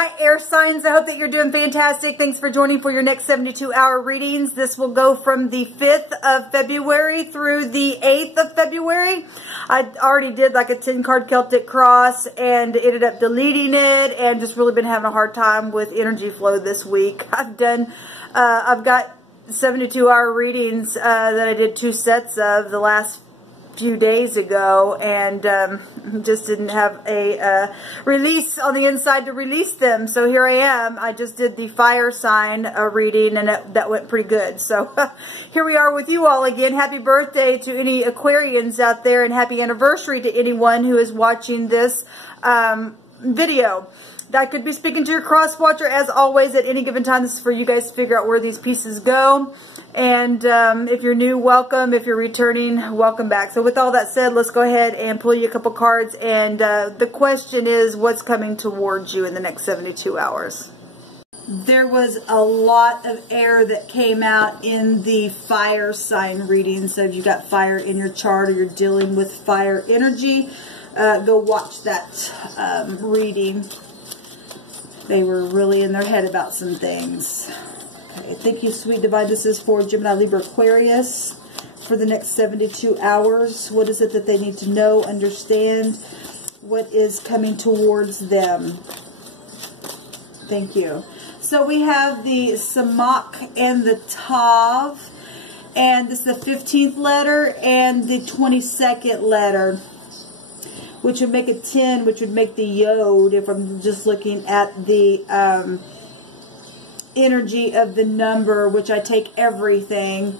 Hi, air signs. I hope that you're doing fantastic. Thanks for joining for your next 72-hour readings. This will go from the 5th of February through the 8th of February. I already did like a 10-card Celtic cross and ended up deleting it and just really been having a hard time with energy flow this week. I've got 72-hour readings that I did 2 sets of the last few days ago, and just didn't have a release on the inside to release them. So here I am. I just did the fire sign reading, and that went pretty good. So here we are with you all again. Happy birthday to any Aquarians out there, and happy anniversary to anyone who is watching this video. I could be speaking to your cross watcher as always at any given time. This is for you guys to figure out where these pieces go. And if you're new, welcome. If you're returning, welcome back. So with all that said, let's go ahead and pull you a couple cards. And the question is, what's coming towards you in the next 72 hours? There was a lot of air that came out in the fire sign reading. So if you got fire in your chart or you're dealing with fire energy, go watch that reading. They were really in their head about some things. Okay, thank you, sweet divine. This is for Gemini, Libra, Aquarius for the next 72 hours. What is it that they need to know, understand? What is coming towards them? Thank you. So we have the Samak and the Tav. And this is the 15th letter and the 22nd letter, which would make a 10, which would make the Yod, if I'm just looking at the energy of the number, which I take everything.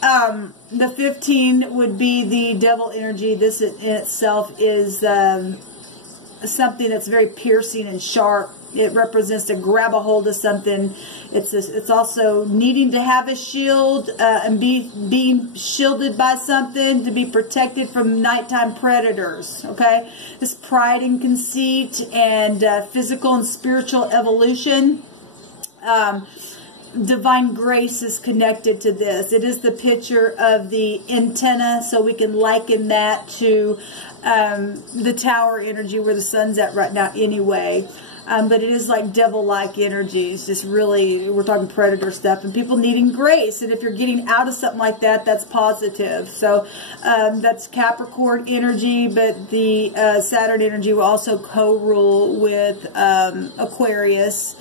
The 15 would be the devil energy. This in itself is something that's very piercing and sharp. It represents to grab a hold of something. It's also needing to have a shield and being shielded by something to be protected from nighttime predators. Okay, this pride and conceit and physical and spiritual evolution. Divine grace is connected to this. It is the picture of the antenna, so we can liken that to the tower energy where the sun's at right now anyway. But it is like devil-like energies, just really, we're talking predator stuff, and people needing grace. And if you're getting out of something like that, that's positive. So that's Capricorn energy, but the Saturn energy will also co-rule with Aquarius.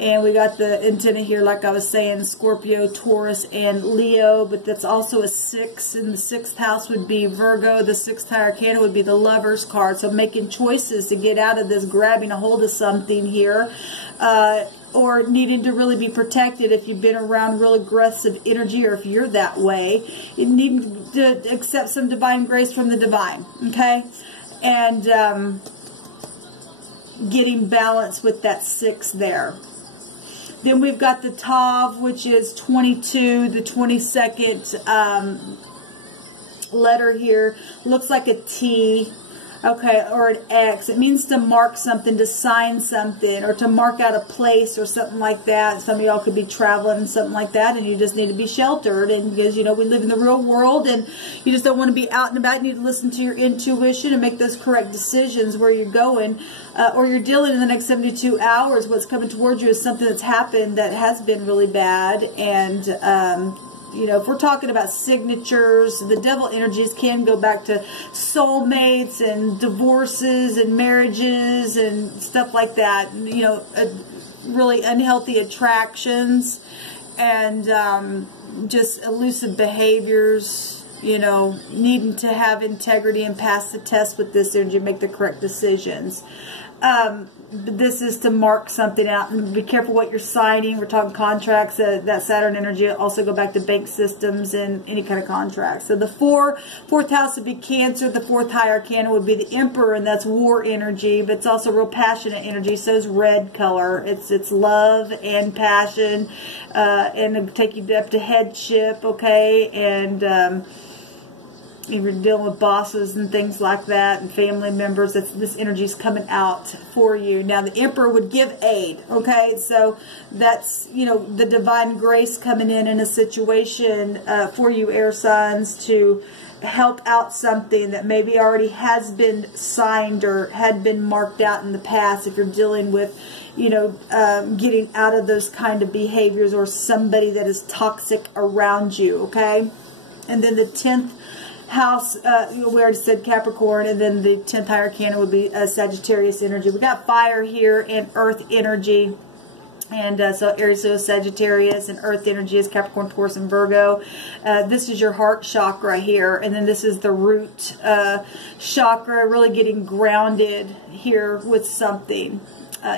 And we got the antenna here, like I was saying, Scorpio, Taurus, and Leo. But that's also a 6. And the 6th house would be Virgo. The 6th high arcana would be the Lover's card. So making choices to get out of this, grabbing a hold of something here. Or needing to really be protected if you've been around real aggressive energy, or if you're that way. You need to accept some divine grace from the divine. Okay? And getting balance with that 6 there. Then we've got the Tav, which is 22, the 22nd letter here. Looks like a T, okay, or an X. It means to mark something, to sign something, or to mark out a place or something like that. Some of y'all could be traveling and something like that, and you just need to be sheltered. And because, you know, we live in the real world, and you just don't want to be out and about. You need to listen to your intuition and make those correct decisions where you're going. Or you're dealing in the next 72 hours. What's coming towards you is something that's happened that has been really bad. And, you know, if we're talking about signatures, the devil energies can go back to soulmates and divorces and marriages and stuff like that. You know, really unhealthy attractions and just elusive behaviors. You know, needing to have integrity and pass the test with this energy, make the correct decisions. This is to mark something out, and be careful what you're signing. We're talking contracts. That Saturn energy also go back to bank systems and any kind of contracts. So the fourth house would be Cancer. The 4th high arcana would be the Emperor, and that's war energy, but it's also real passionate energy. So is red color. It's love and passion, and it'll take you up to headship, okay, and if you're dealing with bosses and things like that and family members, this energy is coming out for you. Now, the Emperor would give aid, okay? So that's, you know, the divine grace coming in a situation for you, air signs, to help out something that maybe already has been signed or had been marked out in the past. If you're dealing with, you know, getting out of those kind of behaviors or somebody that is toxic around you, okay? And then the 10th house, we already said Capricorn, and then the 10th higher arcana would be Sagittarius energy. We got fire here and earth energy. And so Aries is Sagittarius, and earth energy is Capricorn, Taurus, and Virgo. This is your heart chakra here. And then this is the root chakra, really getting grounded here with something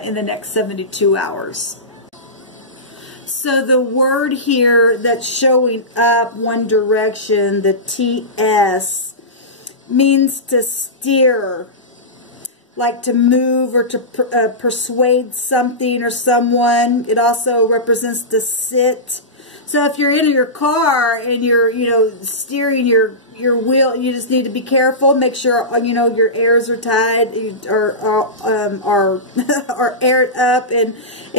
in the next 72 hours. So the word here that's showing up one direction, the TS, means to steer, like to move or to persuade something or someone. It also represents to sit. So if you're in your car and you're, you know, steering your wheel, you just need to be careful. Make sure, you know, your airs are tied or are aired up and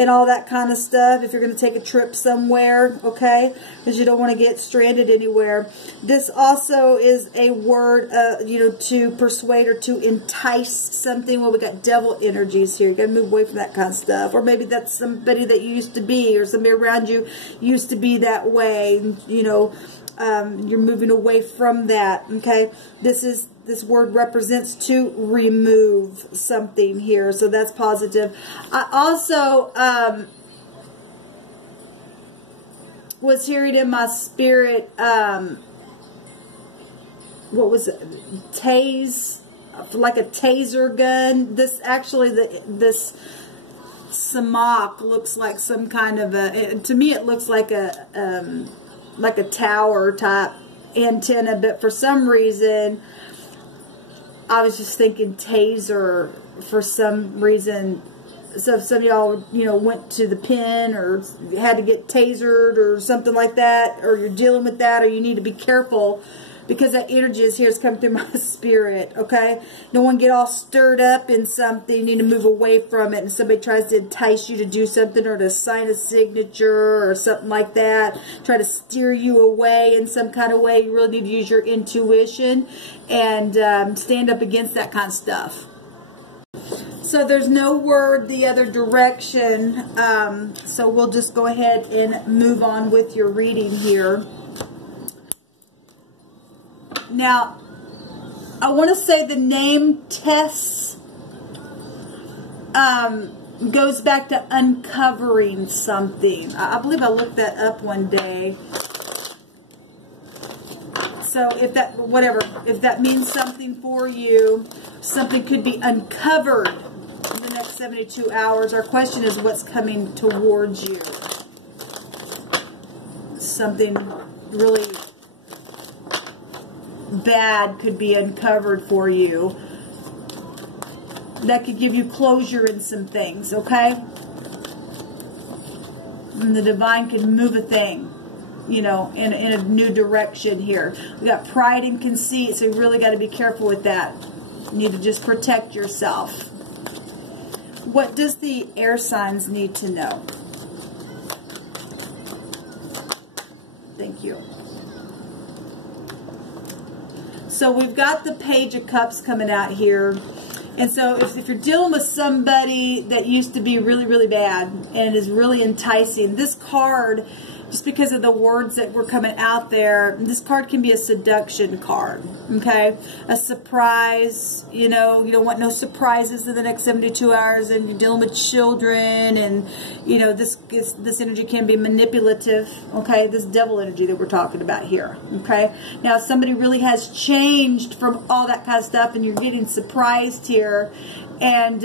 all that kind of stuff. If you're going to take a trip somewhere, okay, because you don't want to get stranded anywhere. This also is a word, you know, to persuade or to entice something. Well, we got devil energies here. You got to move away from that kind of stuff. Or maybe that's somebody that you used to be, or somebody around you used to be that way. You know, you're moving away from that. Okay, this word represents to remove something here, so that's positive. I also was hearing in my spirit, what was it? Tase, like a taser gun. This actually, this samak looks like some kind of a, to me it looks like a tower type antenna, but for some reason I was just thinking taser for some reason. So if some of y'all, you know, went to the pen or had to get tasered or something like that, or you're dealing with that, or you need to be careful, because that energy is here, is coming through my spirit, okay? No one get all stirred up in something. You need to move away from it, and somebody tries to entice you to do something or to sign a signature or something like that, try to steer you away in some kind of way. You really need to use your intuition and stand up against that kind of stuff. So there's no word the other direction, so we'll just go ahead and move on with your reading here. Now, I want to say the name Tess goes back to uncovering something. I believe I looked that up one day. So if that, whatever, if that means something for you, something could be uncovered in the next 72 hours. Our question is, what's coming towards you? Something really bad could be uncovered for you. That could give you closure in some things, okay? And the divine can move a thing, you know, in a new direction here. We got pride and conceit, so you really got to be careful with that. You need to just protect yourself. What does the air signs need to know? Thank you. So we've got the Page of Cups coming out here. And so if you're dealing with somebody that used to be really, really bad and is really enticing, this card, just because of the words that were coming out there, this card can be a seduction card, okay? A surprise, you know, you don't want no surprises in the next 72 hours, and you're dealing with children, and, you know, this energy can be manipulative, okay? This devil energy that we're talking about here, okay? Now, if somebody really has changed from all that kind of stuff, and you're getting surprised here, and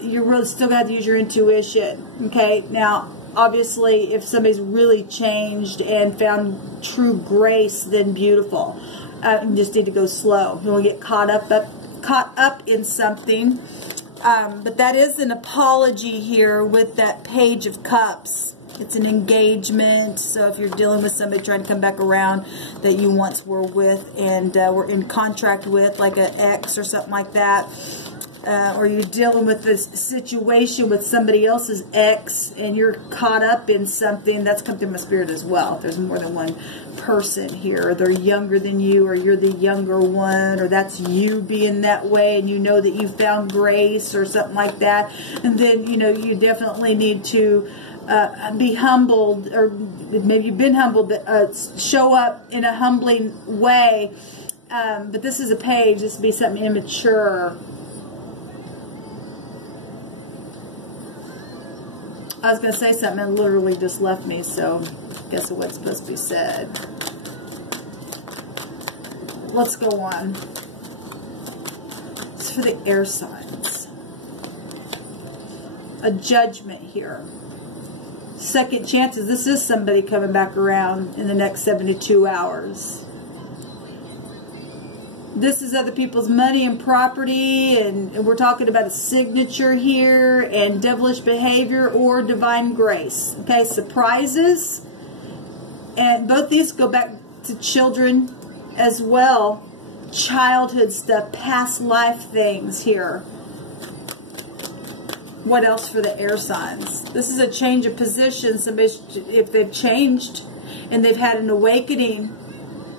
you're really still got to use your intuition, okay? Now, obviously, if somebody's really changed and found true grace, then beautiful. You just need to go slow. You won't get caught up in something. But that is an apology here with that Page of Cups. It's an engagement. So if you're dealing with somebody trying to come back around that you once were with and were in contract with, like an ex or something like that, or you're dealing with this situation with somebody else's ex and you're caught up in something. That's come through my spirit as well. If there's more than one person here, or they're younger than you, or you're the younger one, or that's you being that way and you know that you found grace or something like that. And then, you know, you definitely need to be humbled, or maybe you've been humbled, but show up in a humbling way. But this is a page. This would be something immature. I was going to say something and literally just left me, so I guess what's supposed to be said. Let's go on. It's for the air signs. A judgment here. Second chances. This is somebody coming back around in the next 72 hours. This is other people's money and property, and we're talking about a signature here, and devilish behavior or divine grace. Okay, surprises. And both these go back to children as well. Childhood stuff, past life things here. What else for the air signs? This is a change of position. Somebody, if they've changed and they've had an awakening,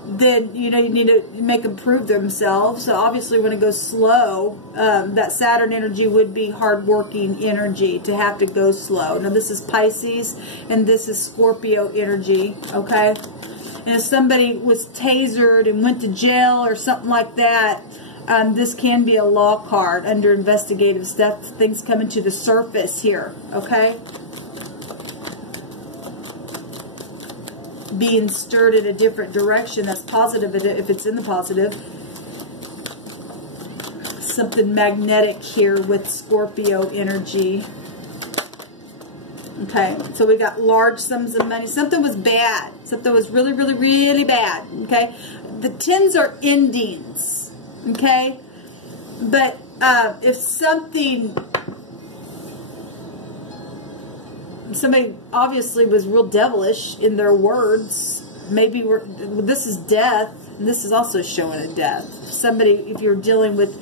then, you know, you need to make them prove themselves. So obviously when it goes slow, that Saturn energy would be hard-working energy to have to go slow. Now this is Pisces and this is Scorpio energy, okay? And if somebody was tasered and went to jail or something like that, this can be a law card under investigative stuff. Things coming to the surface here, okay? Being stirred in a different direction. That's positive if it's in the positive. Something magnetic here with Scorpio energy. Okay, so we got large sums of money. Something was bad. Something was really, really, really bad. Okay, the tens are endings. Okay, but if somebody obviously was real devilish in their words, maybe this is death, and this is also showing a death. Somebody, if you're dealing with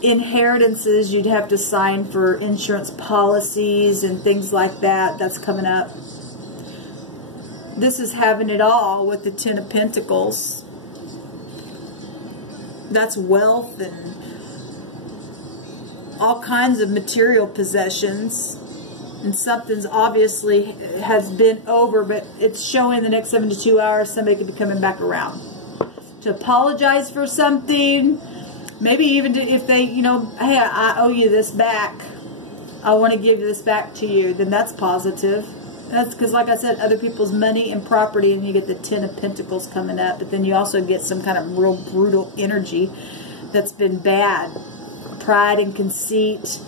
inheritances, you'd have to sign for insurance policies and things like that. That's coming up. This is having it all with the Ten of Pentacles. That's wealth and all kinds of material possessions, and something's obviously has been over, but it's showing the next 72 hours somebody could be coming back around to apologize for something, maybe even if they, you know, hey, I owe you this back, I want to give this back to you, then that's positive. That's because, like I said, other people's money and property, and you get the Ten of Pentacles coming up, but then you also get some kind of real brutal energy that's been bad. Pride and conceit,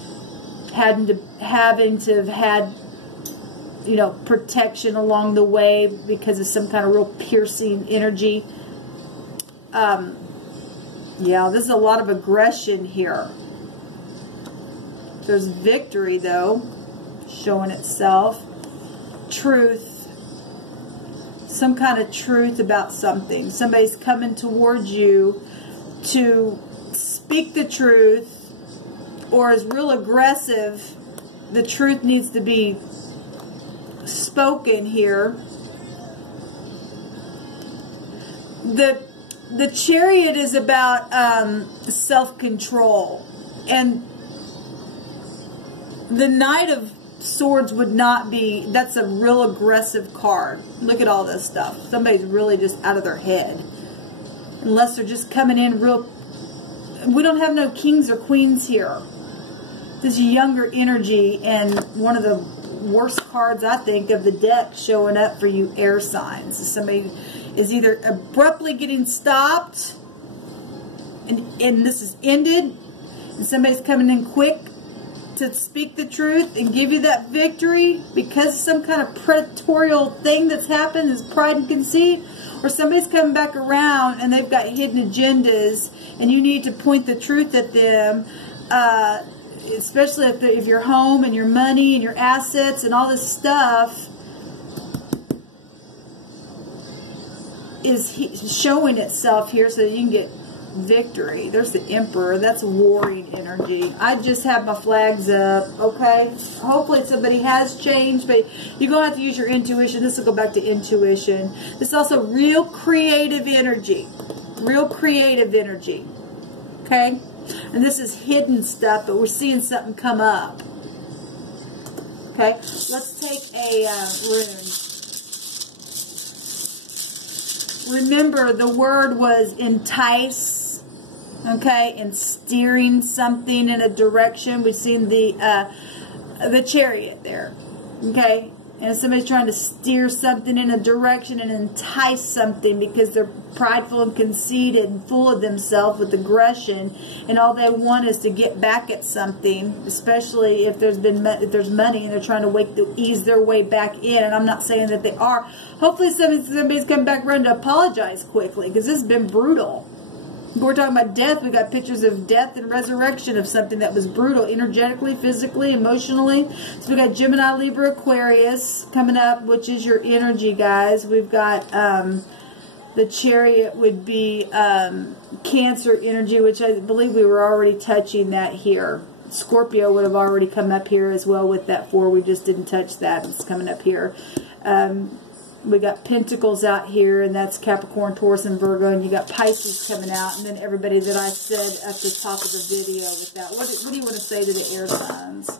having to have had, you know, protection along the way because of some kind of real piercing energy. Yeah, there's a lot of aggression here. There's victory, though, showing itself. Truth. Some kind of truth about something. Somebody's coming towards you to speak the truth, or is real aggressive. The truth needs to be spoken here. The Chariot is about self-control, and the Knight of Swords would not be. That's a real aggressive card. Look at all this stuff. Somebody's really just out of their head, unless they're just coming in real. We don't have no kings or queens here. This younger energy, and one of the worst cards, I think, of the deck showing up for you air signs. Somebody is either abruptly getting stopped, and this is ended, and somebody's coming in quick to speak the truth and give you that victory because of some kind of predatorial thing that's happened, is pride and conceit, or somebody's coming back around and they've got hidden agendas, and you need to point the truth at them. Especially if your home and your money and your assets and all this stuff is showing itself here, so that you can get victory. There's the Emperor. That's warring energy. I just have my flags up, okay? Hopefully somebody has changed, but you're going to have to use your intuition. This will go back to intuition. This is also real creative energy. Real creative energy, okay? And this is hidden stuff, but we're seeing something come up. Okay, let's take a rune. Remember, the word was entice, okay, and steering something in a direction. We've seen the chariot there, okay? And somebody's trying to steer something in a direction and entice something because they're prideful and conceited and full of themselves with aggression, and all they want is to get back at something, especially if there's money and they're trying to ease their way back in. And I'm not saying that they are. Hopefully somebody's coming back around to apologize quickly, because this has been brutal. We're talking about death. We got pictures of death and resurrection of something that was brutal, energetically, physically, emotionally. So we got Gemini, Libra, Aquarius coming up, which is your energy, guys. We've got the Chariot would be Cancer energy, which I believe we were already touching that here. Scorpio would have already come up here as well with that 4. We just didn't touch that. It's coming up here. We got Pentacles out here, and that's Capricorn, Taurus, and Virgo, and you got Pisces coming out, and then everybody that I said at the top of the video with that. What do you want to say to the air signs?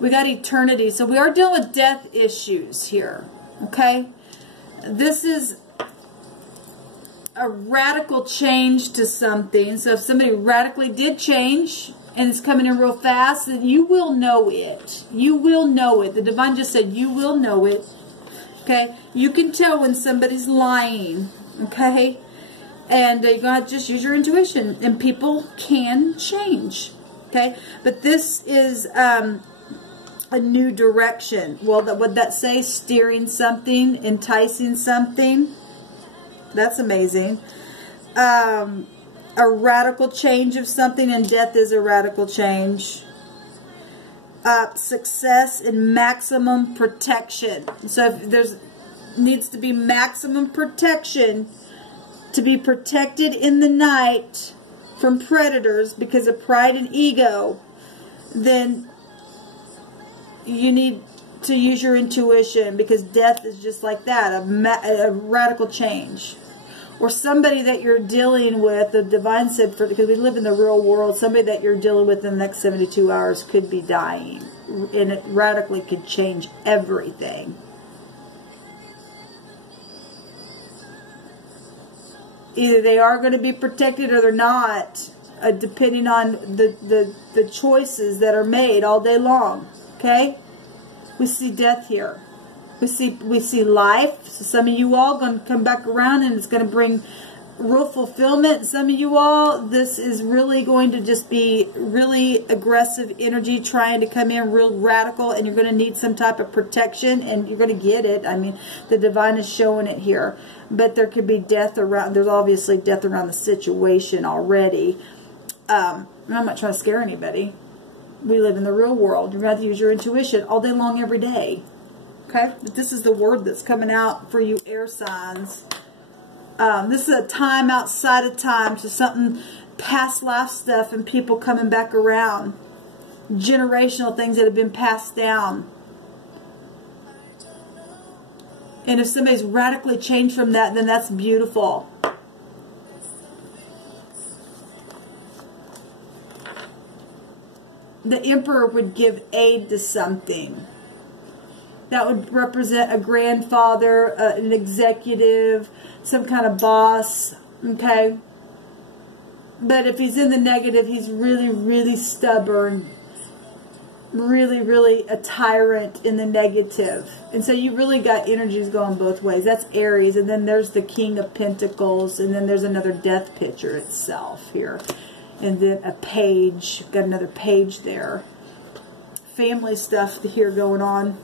We got eternity. So we are dealing with death issues here, okay? This is a radical change to something. So if somebody radically did change and it's coming in real fast, then you will know it. You will know it. The divine just said you will know it. Okay, you can tell when somebody's lying, okay? And you gotta just use your intuition, and people can change, okay? But this is a new direction. Well, would that say steering something, enticing something? That's amazing. A radical change of something, and death is a radical change. Success and maximum protection. So if there's needs to be maximum protection to be protected in the night from predators because of pride and ego, then you need to use your intuition, because death is just like that, a radical change. Or somebody that you're dealing with, the divine said, because we live in the real world, somebody that you're dealing with in the next 72 hours could be dying. And it radically could change everything. Either they are going to be protected or they're not, depending on the choices that are made all day long. Okay? We see death here. We see life. So some of you all going to come back around, and it's going to bring real fulfillment. Some of you all, this is really going to just be really aggressive energy trying to come in real radical, and you're going to need some type of protection, and you're going to get it. I mean, the divine is showing it here. But there could be death around. There's obviously death around the situation already. I'm not trying to scare anybody. We live in the real world. You're going to have to use your intuition all day long, every day. Okay, but this is the word that's coming out for you air signs. This is a time outside of time, to something past life stuff and people coming back around. Generational things that have been passed down. And if somebody's radically changed from that, then that's beautiful. The Emperor would give aid to something. That would represent a grandfather, an executive, some kind of boss, okay? But if he's in the negative, he's really, really stubborn. Really, really a tyrant in the negative. And so you really got energies going both ways. That's Aries. And then there's the King of Pentacles. And then there's another death picture itself here. And then a page. Got another page there. Family stuff here going on.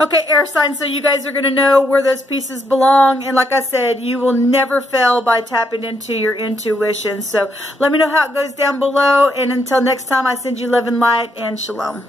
Okay, air signs, so you guys are going to know where those pieces belong. And like I said, you will never fail by tapping into your intuition. So let me know how it goes down below. And until next time, I send you love and light, and shalom.